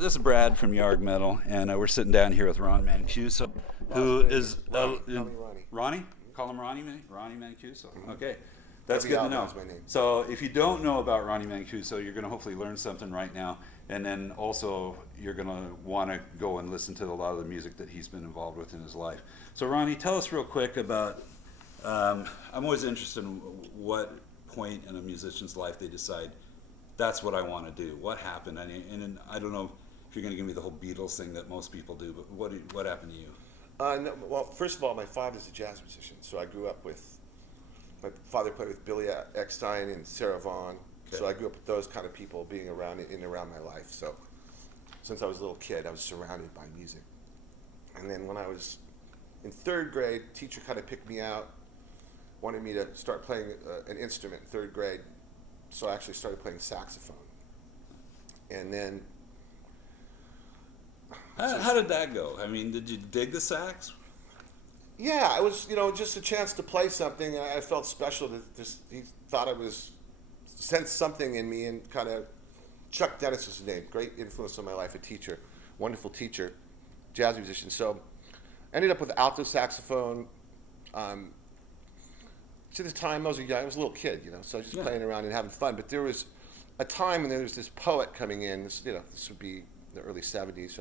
this is Brad from Yargmetal, and we're sitting down here with Ron Mancuso, who is Ronnie. Call him Ronnie. Ronnie Mancuso. Okay, that's good to know. My name. So if you don't know about Ronnie Mancuso, you're going to hopefully learn something right now, and then also you're going to want to go and listen to a lot of the music that he's been involved with in his life. So Ronnie, tell us real quick about. I'm always interested in what point in a musician's life they decide that's what I want to do. What happened? And I don't know if you're going to give me the whole Beatles thing that most people do, but what happened to you? No, well, first of all, my father's a jazz musician, so I grew up with. My father played with Billy Eckstine and Sarah Vaughan, so I grew up with those kind of people being around in and around my life. So since I was a little kid, I was surrounded by music. And then when I was in third grade, teacher kind of picked me out, wanted me to start playing an instrument in third grade. So I actually started playing saxophone. And then... How did that go? I mean, did you dig the sax? Yeah, it was, just a chance to play something. And I felt special. He thought I was, sensed something in me, and kind of, Chuck Dennis was his name, great influence on my life, a teacher, wonderful teacher, jazz musician. So I ended up with alto saxophone. At the time, I was a little kid, so I was just playing around and having fun. But there was a time when there was this poet coming in. This would be the early '70s,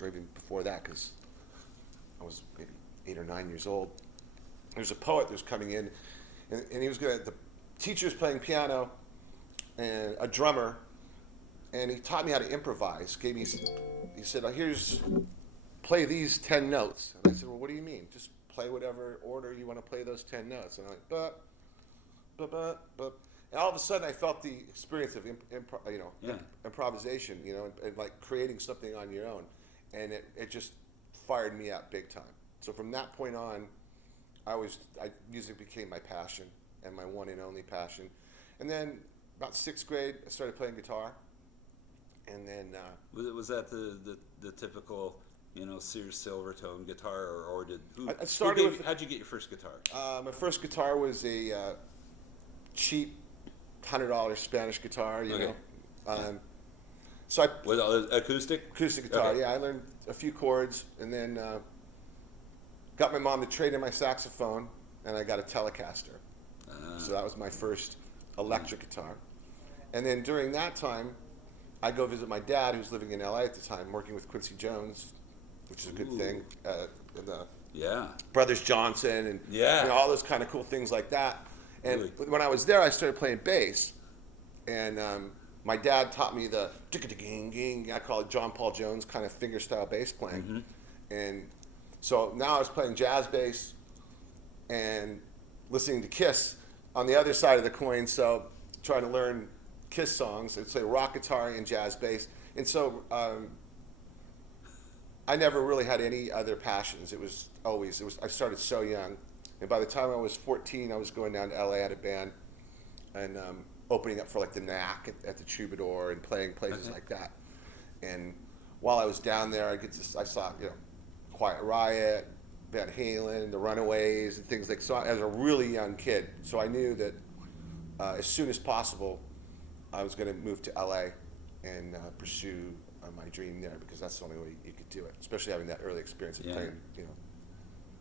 or even before that, because I was maybe 8 or 9 years old. There was a poet that was coming in, and he was the teacher was playing piano, and a drummer, and he taught me how to improvise. He said, play these 10 notes. And I said, well, what do you mean? Just play whatever order you want to play those 10 notes. And I'm like, but. And all of a sudden I felt the experience of improvisation, and like creating something on your own. And it just fired me up big time. So from that point on, music became my passion, and my one and only passion. And then about 6th grade, I started playing guitar. And then... was that the typical... Sears Silvertone guitar, or how'd you get your first guitar? My first guitar was a cheap $100 Spanish guitar, know. So was it acoustic? Acoustic guitar, okay. Yeah. I learned a few chords, and then got my mom to trade in my saxophone, and I got a Telecaster. So that was my first electric guitar. And then during that time, I'd go visit my dad, who was living in LA at the time, working with Quincy Jones, which is a good thing. And the Brothers Johnson, and all those kind of cool things like that. And when I was there, I started playing bass, and my dad taught me the I call it John Paul Jones kind of finger style bass playing. Mm-hmm. And so now I was playing jazz bass and listening to Kiss on the other side of the coin. So trying to learn Kiss songs, it's like rock guitar and jazz bass. And so I never really had any other passions. I started so young. And by the time I was 14, I was going down to LA at a band, and opening up for like the Knack at the Troubadour, and playing places like that. And while I was down there, I saw Quiet Riot, Van Halen, the Runaways, and things like so. As a really young kid, so I knew that as soon as possible, I was going to move to LA and pursue my dream there, because that's the only way you could do it, especially having that early experience of playing,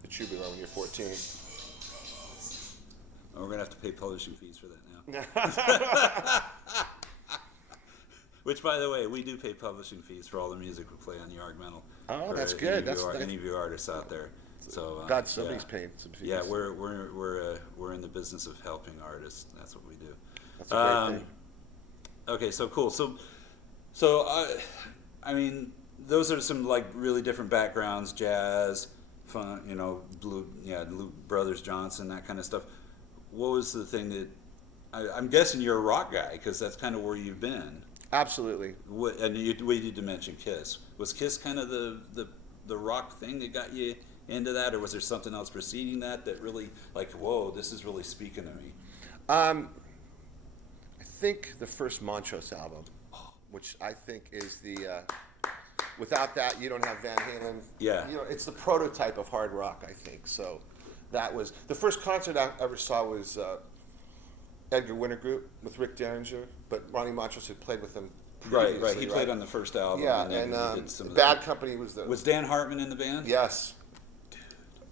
the Troubadour when you're 14. We're going to have to pay publishing fees for that now. Which, by the way, we do pay publishing fees for all the music we play on Yargmetal. Oh, that's good. Any of you artists out there. So God, somebody's paying some fees. Yeah, we're in the business of helping artists. That's what we do. That's a great thing. Okay, so cool. So I mean, those are some like really different backgrounds: jazz, fun, blue, Brothers Johnson, that kind of stuff. What was the thing that I'm guessing you're a rock guy, because that's kind of where you've been. Absolutely. And you did mention Kiss. Was Kiss kind of the rock thing that got you into that, or was there something else preceding that really like, whoa, this is really speaking to me? I think the first Montrose album, which I think is the without that you don't have Van Halen. Yeah. It's the prototype of hard rock, I think. So that was the first concert I ever saw was Edgar Winter Group with Rick Derringer, but Ronnie Montrose had played with him Right. He previously, played on the first album. Yeah, and then and he did some of Bad Company was the... Was Dan Hartman in the band? Yes.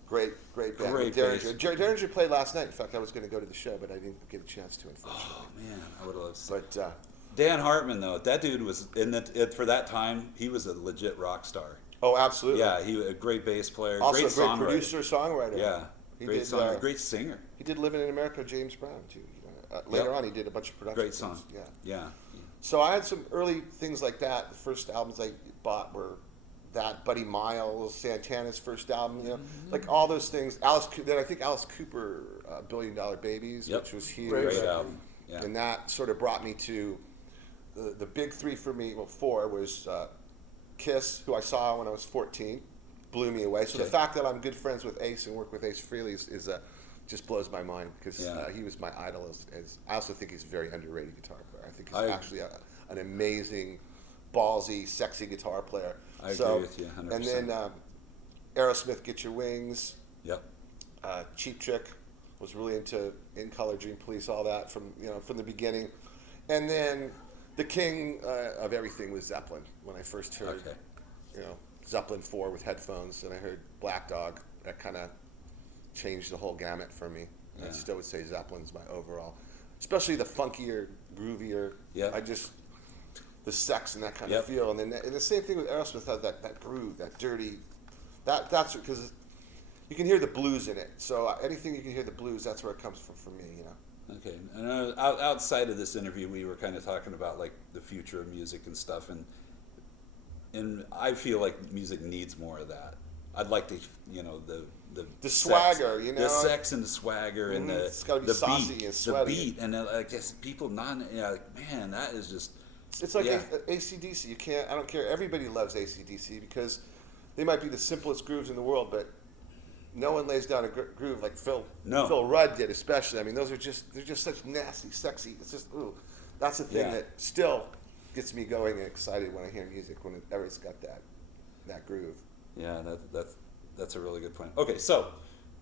Great band. Great Derringer. bass. Derringer played last night. In fact, I was going to go to the show, but I didn't get a chance to, unfortunately. Oh man, I would have loved to see. But Dan Hartman, though, that dude was for that time. He was a legit rock star. oh, absolutely. Yeah, he was a great bass player, Also great a great songwriter. producer, songwriter. Yeah, He great did, songwriter, great singer. He did Living in America, James Brown, too. Later on, he did a bunch of production. Great song. things. Yeah. Yeah. So I had some early things like that. The first albums I bought were that, Buddy Miles, Santana's first album, you know, like all those things. Then I think Alice Cooper, Billion Dollar Babies, Yep. which was huge. Great album. Yeah. And that sort of brought me to the big three for me. Well, four was Kiss, who I saw when I was 14, blew me away. So the Okay. fact that I'm good friends with Ace and work with Ace Frehley is just blows my mind because he was my idol. I also think he's a very underrated guitar player. I think he's actually an amazing, ballsy, sexy guitar player. I agree with you 100%. And then Aerosmith, Get Your Wings. Yep. Cheap Trick was really into In Color, Dream Police, all that from the beginning. And then the king of everything was Zeppelin. When I first heard Zeppelin 4 with headphones, and I heard Black Dog, that kind of changed the whole gamut for me. Yeah. I still would say Zeppelin's my overall, especially the funkier, groovier. Yeah. The sex and that kind Yep. of feel, and then and the same thing with Aerosmith has that groove, that dirty, that's because you can hear the blues in it. So anything you can hear the blues, that's where it comes from for me, you know. Okay. And outside of this interview, we were kind of talking about like the future of music and stuff, and I feel like music needs more of that. I'd like to, the swagger, the sex and the swagger and the it's gotta be the saucy beat, and the sweaty. beat, and I guess people man, that is just. It's like Yeah. AC/DC. You can't. I don't care. Everybody loves AC/DC because they might be the simplest grooves in the world, but no one lays down a groove like Phil Rudd did, especially. I mean, they're just such nasty, sexy. It's just that's the thing that still gets me going and excited when I hear music whenever it's got that groove. Yeah, that's a really good point. Okay, so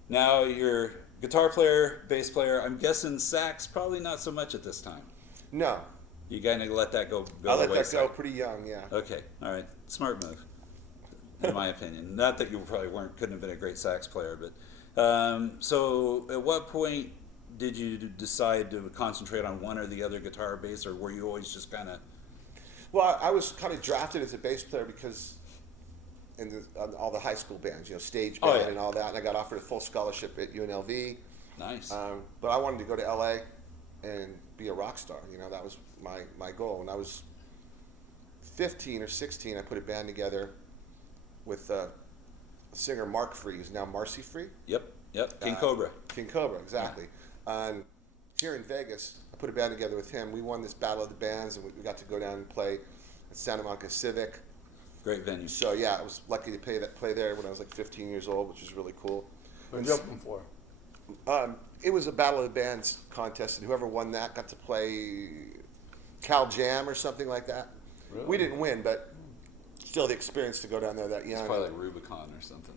now you're guitar player, bass player. I'm guessing sax probably not so much at this time. No. You kind of let that go. I let that go pretty young, yeah. Okay, all right, smart move, in my opinion. Not that you probably couldn't have been a great sax player, but so at what point did you decide to concentrate on one or the other, guitar or bass, or were you always just kind of? Well, I was kind of drafted as a bass player because on all the high school bands, stage band and all that, and I got offered a full scholarship at UNLV. Nice. But I wanted to go to LA and be a rock star. That was my goal. When I was 15 or 16, I put a band together with singer Mark Free, who's now Marcy Free. Yep. King Cobra. King Cobra, exactly. And here in Vegas, I put a band together with him. We won this Battle of the Bands, and we got to go down and play at Santa Monica Civic. Great venue. So yeah, I was lucky to play there when I was like 15 years old, which was really cool. What did you open for? It was a Battle of the Bands contest, and whoever won that got to play Cal Jam or something like that. Really? We didn't win, but still the experience to go down there that young. It's probably like Rubicon or something.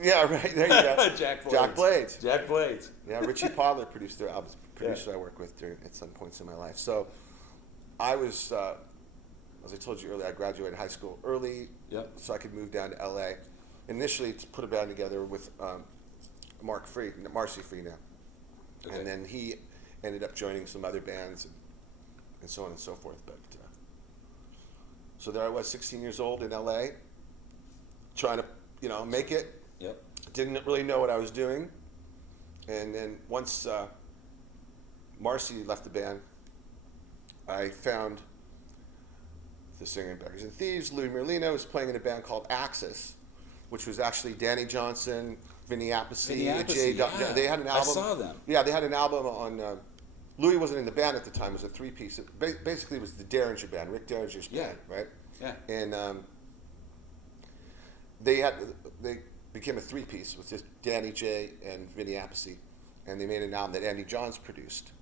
Yeah, right. There you go. Jack Blades. Jack Blades. Yeah, Richie Podler produced their albums. Producer I worked with at some points in my life. So I was, as I told you earlier, I graduated high school early, so I could move down to LA. Initially, to put a band together with Marcy Free now, and then he ended up joining some other bands and so on and so forth. But so there I was, 16 years old in LA, trying to make it. Yep. Didn't really know what I was doing, and then once Marcy left the band, I found the singer in Beggars and Thieves, Louis Merlino, was playing in a band called Axis, which was actually Danny Johnson, Vinny Appice, Jay. They had an album. I saw them. Yeah, they had an album on. Louis wasn't in the band at the time. It was a three-piece. Basically, it was the Derringer band, Rick Derringer's band, right? Yeah. And they became a three-piece with just Danny J and Vinny Appice, and they made an album that Andy Johns produced.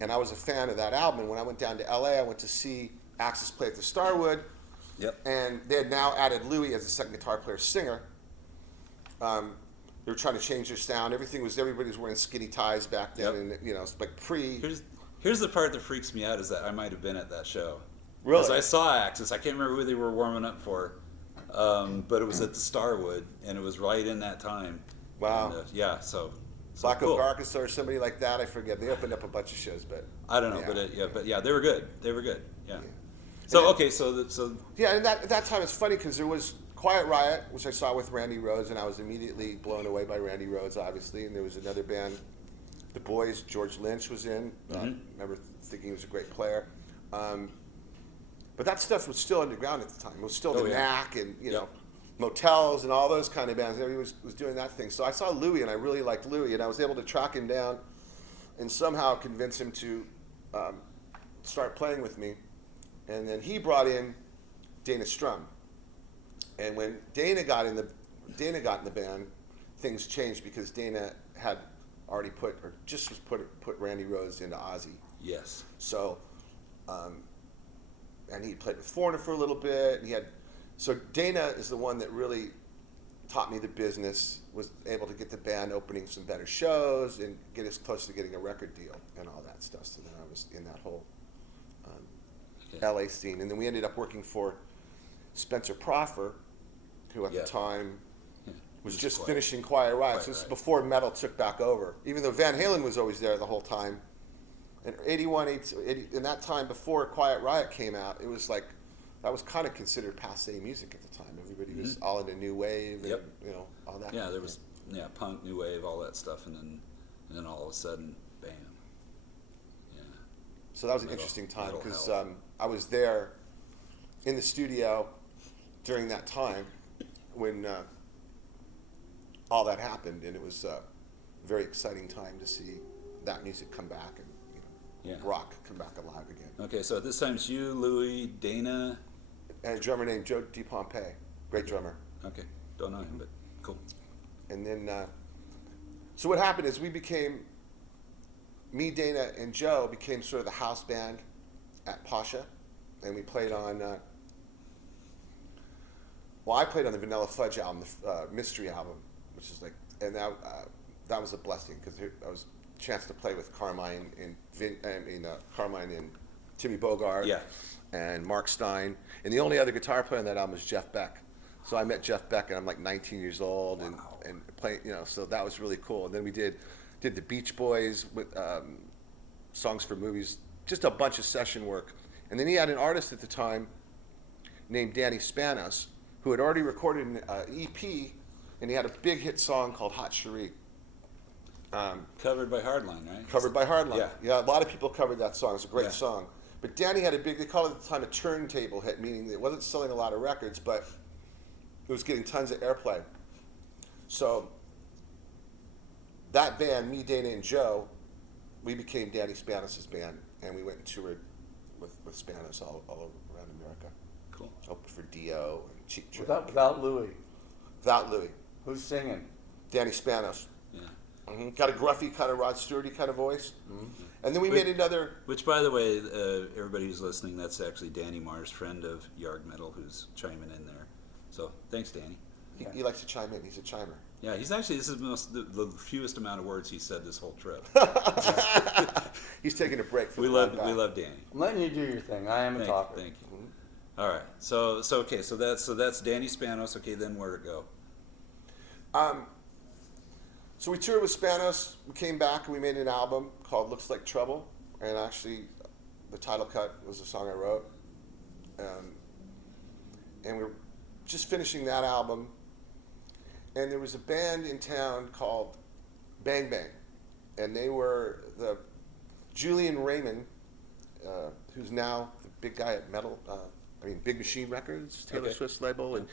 And I was a fan of that album. And when I went down to LA, I went to see Axis play at the Starwood. Yep. And they had now added Louis as a second guitar player singer. They were trying to change their sound. Everybody was wearing skinny ties back then, and it's like pre. Here's the part that freaks me out is that I might have been at that show. Really? Because I saw Axis. I can't remember who they were warming up for, but it was at the Starwood, and it was right in that time. Wow. And, yeah, so Black cool. Oak Arkansas or somebody like that. I forget. They opened up a bunch of shows, but I don't know, yeah. but yeah, they were good. They were good. Yeah. Yeah. So And then- okay, so Yeah, and at that time it's funny because there was Quiet Riot, which I saw with Randy Rhoads, and I was immediately blown away by Randy Rhoads, obviously. And there was another band, The Boys. George Lynch was in. I remember thinking he was a great player. But that stuff was still underground at the time. It was still the Knack and Motels and all those kind of bands. Everybody was doing that thing. So I saw Louis, and I really liked Louis, and I was able to track him down and somehow convince him to start playing with me. And then he brought in Dana Strum. And when Dana got in the band, things changed because Dana had already put Randy Rhoads into Ozzy. yes, So, and he played with Foreigner for a little bit. So Dana is the one that really taught me the business, was able to get the band opening some better shows and get us close to getting a record deal and all that stuff. So then I was in that whole LA scene. And then we ended up working for Spencer Proffer, who at the time was just finishing Quiet Riot. So this is before metal took back over. Even though Van Halen was always there the whole time. And 81, 80, in that time before Quiet Riot came out, it was like, that was kind of considered passé music at the time. Everybody was all into new wave and all that. yeah, there was punk, new wave, all that stuff, and then all of a sudden, bam. Yeah. So that was an interesting time because I was there in the studio during that time when all that happened, and it was a very exciting time to see that music come back and rock come back alive again. Okay, so at this time it's you, Louis, Dana, and a drummer named Joe DePompe, great drummer. Okay, don't know him, but cool. And then, so what happened is me, Dana, and Joe became sort of the house band at Pasha, and we played on. I played on the Vanilla Fudge album, the Mystery album, which is like, and that was a blessing because I was a chance to play with Carmine and Timmy Bogard, and Mark Stein, and the only other guitar player on that album was Jeff Beck. So I met Jeff Beck, and I'm like 19 years old, and playing, so that was really cool. And then we did the Beach Boys with songs for movies, just a bunch of session work. And then he had an artist at the time named Danny Spanos, who had already recorded an EP, and he had a big hit song called Hot Cherie. Covered by Hardline, right? Covered by Hardline. Yeah. A lot of people covered that song. It's a great song. But Danny had they called it at the time a turntable hit, meaning it wasn't selling a lot of records, but it was getting tons of airplay. So that band, me, Dana, and Joe, we became Danny Spanos' band, and we went and toured with Spanos all over around America. Cool. Opened for Dio and Cheap Trick. Without Louis. Without Louis. Who's singing? Danny Spanos. Yeah. Got a gruffy kind of Rod Stewart kind of voice. And then we made another. Which, by the way, everybody who's listening, that's actually Danny Marr's friend of Yargmetal who's chiming in there. So thanks, Danny. He likes to chime in. He's a chimer. Yeah, he's actually, this is the fewest amount of words he said this whole trip. He's taking a break from we the love ride back. Danny. I'm letting you do your thing. I am a talker. Thank you. All right. So that's Danny Spanos. Okay, then where'd it go? So we toured with Spanos. We came back and we made an album called Looks Like Trouble. And actually, the title cut was a song I wrote. And we were just finishing that album. And there was a band in town called Bang Bang. And they were the Julian Raymond, who's now the big guy at Big Machine Records, Taylor Swift's label. And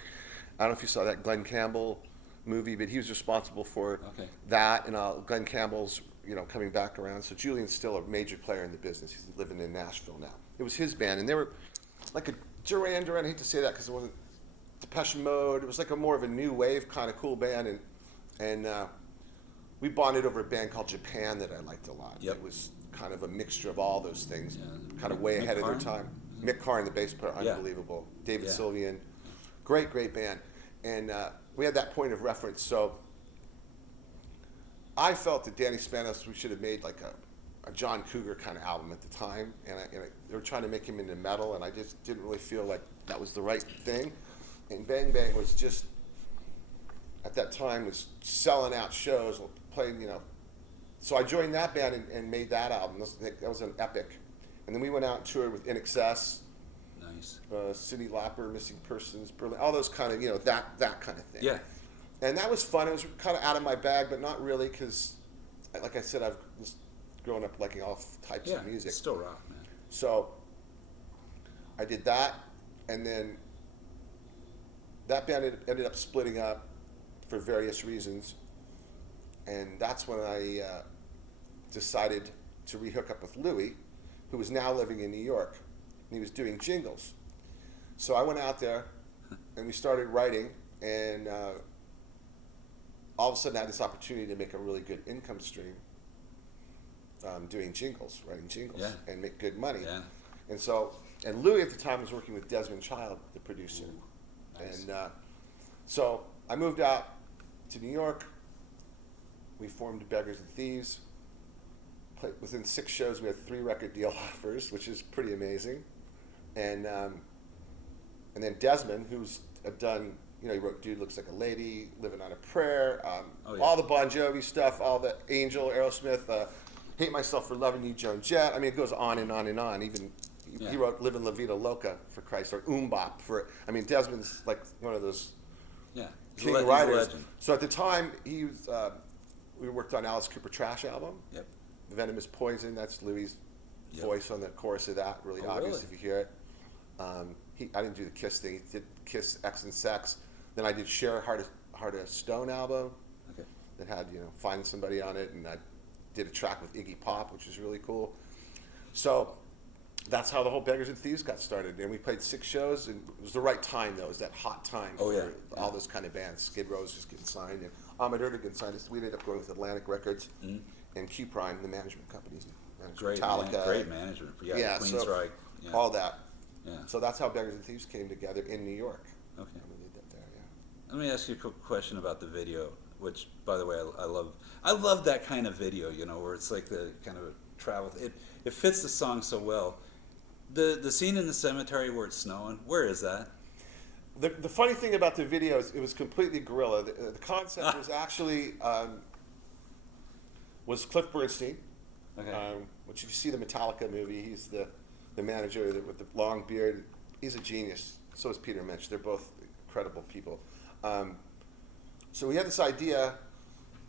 I don't know if you saw that Glenn Campbell movie, but he was responsible for that, and Glenn Campbell's coming back around. So Julian's still a major player in the business. He's living in Nashville now. It was his band, and they were like a Duran. I hate to say that because it wasn't Depeche Mode. It was like a more of a new wave kind of cool band, and we bonded over a band called Japan that I liked a lot. Yep. It was kind of a mixture of all those things, kind of way Mick ahead of their Karn? time. Mick Karn, the bass player, unbelievable. David Sylvian, great band. And we had that point of reference. So I felt that Danny Spanos, we should have made like a John Cougar kind of album at the time, and they were trying to make him into metal, and I just didn't really feel like that was the right thing. And Bang Bang was just, at that time, was selling out shows, playing, you know. So I joined that band and made that album. That was an epic. And then we went out and toured with In Excess, Nice. City Lapper, Missing Persons, Berlin, all those kind of, you know, that kind of thing. Yeah. And that was fun. It was kind of out of my bag, but not really, because, like I said, I've just grown up liking all types Yeah. of music. It's still rock, man. So I did that, and then that band ended up splitting up for various reasons, and that's when I decided to rehook up with Louis, who was now living in New York, and he was doing jingles. So I went out there, and we started writing, and all of a sudden I had this opportunity to make a really good income stream doing jingles, writing jingles, Yeah. and make good money. Yeah. And so, and Louis at the time was working with Desmond Child, the producer. Ooh, nice. And so I moved out to New York. We formed Beggars and Thieves. Within 6 shows, we had 3 record deal offers, which is pretty amazing. And then Desmond, who's done, you know, he wrote "Dude Looks Like a Lady," "Living on a Prayer," Oh, yeah. all the Bon Jovi stuff, all the Angel, Aerosmith, "Hate Myself for Loving You," Joan Jett. I mean, it goes on and on and on. Even Yeah. he wrote "Livin' La Vida Loca" for Christ, or "Bop" for. I mean, Desmond's like one of those Yeah. He's a king he's a writers. legend. So at the time, he was. We worked on Alice Cooper Trash album. Yep. "Venomous Poison." That's Louis' Yep. voice on the chorus of that. Really Oh, obvious really? if you hear it. I didn't do the Kiss thing. He did Kiss, X and Sex. Then I did Cher, Heart of Stone album Okay. that had, you know, Find Somebody on it, and I did a track with Iggy Pop, which was really cool. So that's how the whole Beggars and Thieves got started. And we played 6 shows, and it was the right time, though. It was that hot time Oh, for yeah. all those kind of bands. Skid Row was just getting signed, and Ahmet Ertegun getting signed. We ended up going with Atlantic Records and Q Prime, the management company. Managed Great, Metallica. great management. Yeah, Yeah, Queensryche. Yeah. all that. Yeah. So that's how Beggars and Thieves came together in New York. Okay. And we did that there, yeah. Let me ask you a quick question about the video, which, by the way, I love. I love that kind of video, you know, where it's like the kind of travel. It fits the song so well. The scene in the cemetery where it's snowing. Where is that? The funny thing about the video is it was completely guerrilla. The concept was actually was Cliff Bernstein, Okay. which if you see the Metallica movie, he's the manager with the long beard. He's a genius. So is Peter Mitch. They're both incredible people. So we had this idea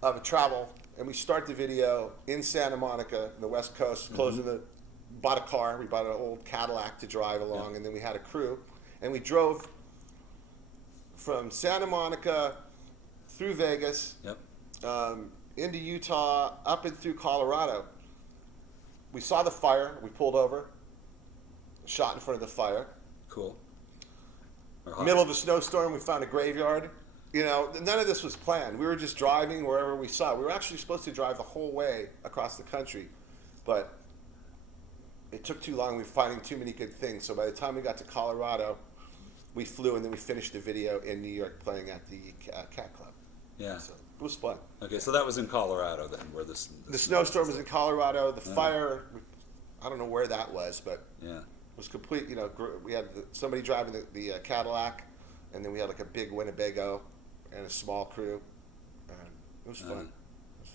of a travel, and we start the video in Santa Monica, the West Coast, bought a car. We bought an old Cadillac to drive along, Yeah. and then we had a crew, and we drove from Santa Monica through Vegas, Yep. into Utah, up and through Colorado. We saw the fire. We pulled over, shot in front of the fire. Cool. Or hot. Middle of a snowstorm, we found a graveyard. You know, none of this was planned. We were just driving wherever we saw. We were actually supposed to drive the whole way across the country, but it took too long. We were finding too many good things. So by the time we got to Colorado, we flew, and then we finished the video in New York playing at the Cat Club. Yeah. So it was fun. Okay, so that was in Colorado then, where this. The snowstorm was in Colorado. The fire, I don't know where that was, but Yeah. it was complete. You know, we had somebody driving the Cadillac, and then we had like a big Winnebago and a small crew. And it was fun.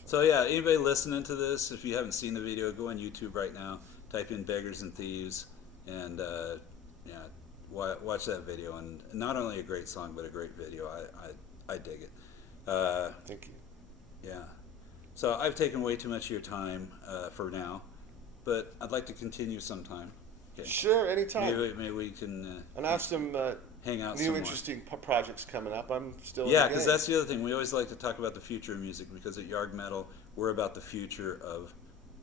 So yeah, anybody listening to this, if you haven't seen the video, go on YouTube right now, type in Beggars and Thieves, and yeah, watch that video. And not only a great song, but a great video. I dig it. Thank you. Yeah. So I've taken way too much of your time for now, but I'd like to continue sometime. Okay. Sure, anytime. Maybe we can And I have some hang out new some more. interesting projects coming up. I'm still in Yeah, the because game. that's the other thing. We always like to talk about the future of music, because at Yargmetal, we're about the future of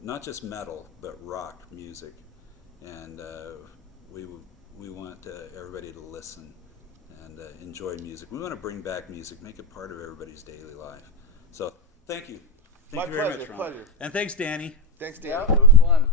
not just metal, but rock music. And we want everybody to listen and enjoy music. We want to bring back music, make it part of everybody's daily life. So thank you. Thank My you very pleasure, much, Ron. pleasure. And thanks, Danny. Thanks, Dan. Yeah, it was fun.